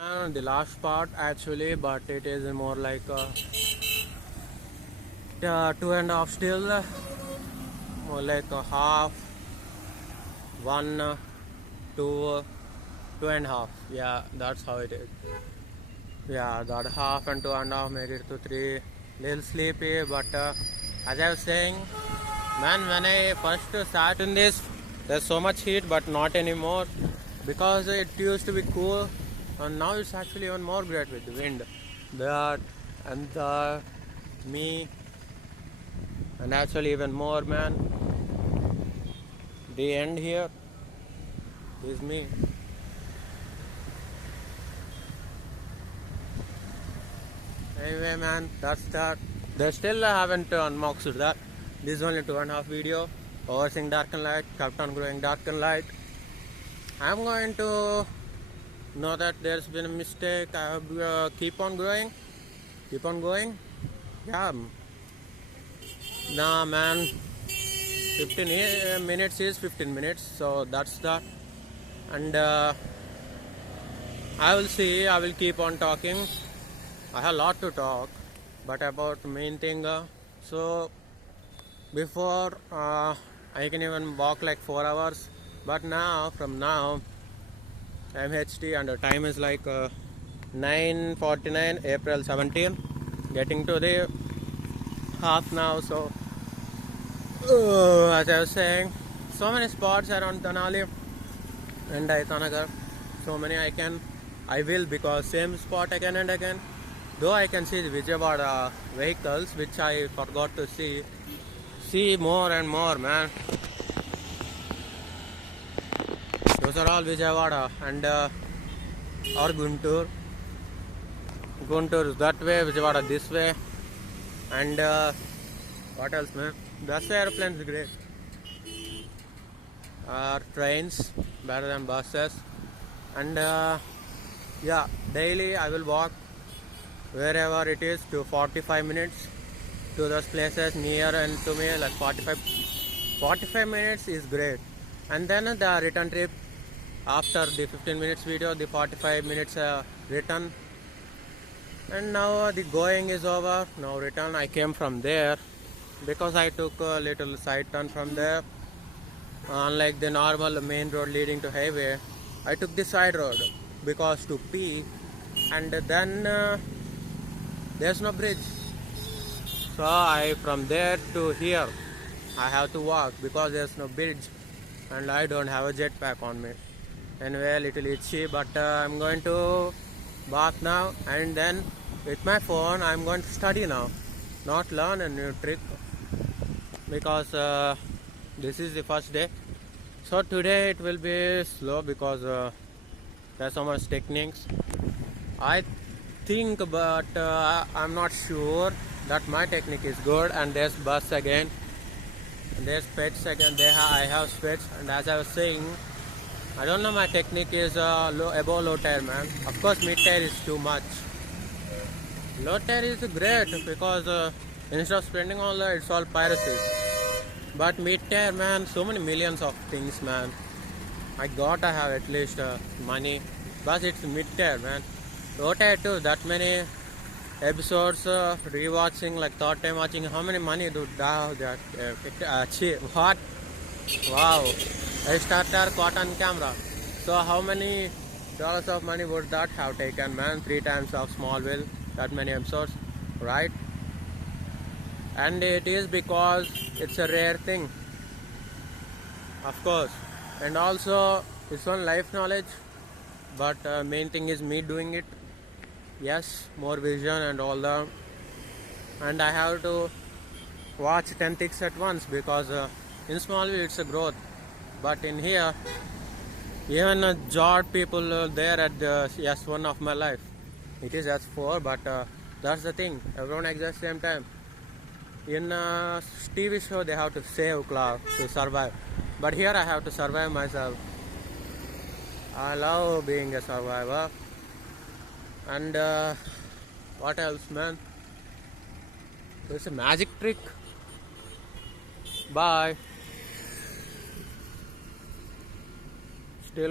The last part actually, but it is more like 2.5 still, more like a half, one, two, 2.5. Yeah, that's how it is. Yeah, that half and 2.5 made it to 3. Little sleepy, but as I was saying, man, when I first sat in this, there's so much heat, but not anymore because it used to be cool, and now it's actually even more great with the wind. That and me, and actually even more, man. The end here is me. Anyway, man, that's that. They still haven't unboxed that. This is only 2.5 video. Overseeing dark and light, kept on growing dark and light. I'm going to know that there's been a mistake. I have keep on growing, keep on going. Yeah, nah, man. 15 minutes is 15 minutes, so that's that. And I will see. I will keep on talking. I have a lot to talk, but about the main thing. So before I can even walk like 4 hours, but now from now MHT and the time is like 9:49, April 17, getting to the half now. So as I was saying, so many spots around Tenali and Itanagar. So many I will, because same spot again and again. Though I can see the Vijayawada vehicles, which I forgot to see more and more, man. Those are all Vijayawada and or Guntur. Guntur is that way, Vijayawada this way, and what else, man? That's the airplanes great. Trains better than buses, and yeah, daily I will walk wherever it is to 45 minutes to those places near, and to me like 45 minutes is great. And then the return trip, after the 15 minutes video, the 45 minutes return. And now the going is over. Now return, I came from there because I took a little side turn from there. Unlike the normal main road leading to highway, I took the side road because to pee, and then there's no bridge. So I from there to here I have to walk because there's no bridge and I don't have a jetpack on me. Anyway, a little itchy, but I'm going to bath now, and then with my phone I'm going to study now, not learn a new trick, because this is the first day. So today it will be slow because there's so much techniques, I think, but I'm not sure that my technique is good. And there's bus again, and there's pets again. I have pets, and as I was saying, I don't know, my technique is above low tire, man. Of course mid tire is too much. Low tire is great because instead of spending all that, it's all piracy. But mid tire, man, so many millions of things, man. I gotta have at least money, but it's mid tire, man. Low tire too, that many episodes rewatching, like third time watching. How many money do that what? Wow, I started caught on camera. So how many dollars of money would that have taken, man? 3 times of Smallville, that many episodes, right? And it is because it's a rare thing, of course, and also it's one life knowledge, but main thing is me doing it. Yes, more vision and all that, and I have to watch 10 things at once because in Smallville it's a growth, but in here even Jord people there at the S1 of my life, it is S4, but that's the thing, everyone exists same time. In TV show they have to save Clark to survive, but here I have to survive myself. I love being a survivor. And what else, man? It's a magic trick. Bye.